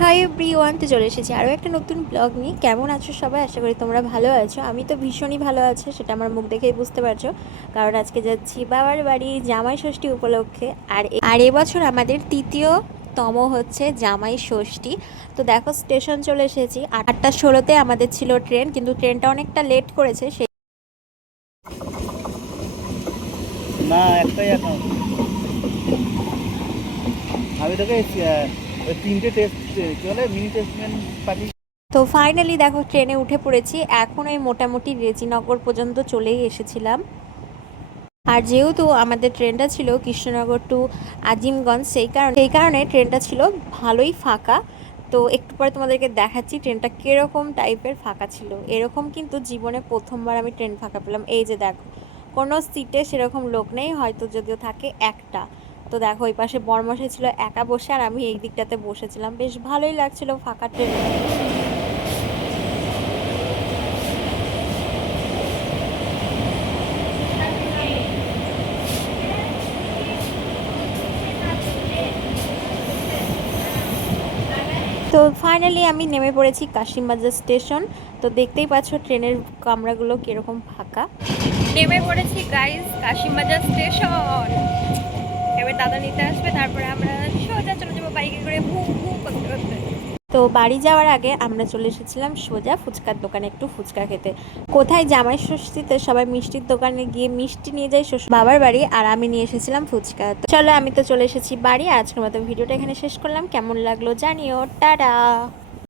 Hi everyone, তো চলে এসেছি আরও একটা নতুন ব্লগ নিয়ে। কেমন আছো সবাই? আশা করি তোমরা ভালো আছো। আমি তো ভীষণই ভালো আছি, সেটা আমার মুখ দেখেই বুঝতে পারছো, কারণ আজকে যাচ্ছি বাবার বাড়ি জামাই ষষ্ঠী উপলক্ষে। আর এবছর আমাদের তৃতীয়তম হচ্ছে জামাই ষষ্ঠী। তো দেখো, স্টেশন চলে এসেছি। 8টা 16-তে আমাদের ছিল ট্রেন, কিন্তু ট্রেনটা অনেকটা লেট করেছে। না, একটাই অ্যাকাউন্ট। আমি তোকে ওই 3টে টেস্ট কি বলে মিনি টেস্টমেন্ট পাঠিয়ে। তো ফাইনালি দেখো, ট্রেনে উঠে পড়েছি। এখন ওই মোটামুটি রেজিনগর পর্যন্ত চলেই এসেছিলাম। আর যেহেতু আমাদের ট্রেনটা ছিল কৃষ্ণনগর টু আজিমগঞ্জ, সেই কারণে ট্রেনটা ছিল ভালোই ফাঁকা। তো একটু পরে তোমাদেরকে দেখাচ্ছি ট্রেনটা কীরকম টাইপের ফাঁকা ছিল। এরকম কিন্তু জীবনে প্রথমবার আমি ট্রেন ফাঁকা পেলাম। এই যে দেখো, কোনো সিটে সেরকম লোক নেই, হয়তো যদিও থাকে একটা। তো দেখো, ওই পাশে বরমশাই ছিল একা বসে, আর আমি এই দিকটাতে বসেছিলাম। বেশ ভালোই লাগছিল ফাঁকা ট্রেনে। তো ফাইনালি আমি নেমে পড়েছি কাশিমবাজার স্টেশন। তো দেখতেই পাচ্ছ ট্রেনের কামরাগুলো কীরকম ফাঁকা। নেমে পড়েছি গাইস কাশিমবাজার স্টেশন। এবার দাদা নিতে আসবে, তারপরে আমরা সোজা চলে যাবো বাইকে করে ভু ভু করতে করতে। তো বাড়ি যাওয়ার আগে আমরা চলে এসেছিলাম সোজা ফুচকার দোকানে একটু ফুচকা খেতে। কোথায় জামাই ষষ্ঠীতে সবাই মিষ্টির দোকানে গিয়ে মিষ্টি নিয়ে যায় শ্বশুর বাবার বাড়ি, আর আমি নিয়ে এসেছিলাম ফুচকা। তো চলো, আমি তো চলে এসেছি বাড়ি। আজকের মতো ভিডিওটা এখানে শেষ করলাম। কেমন লাগলো জানিও। টাটা।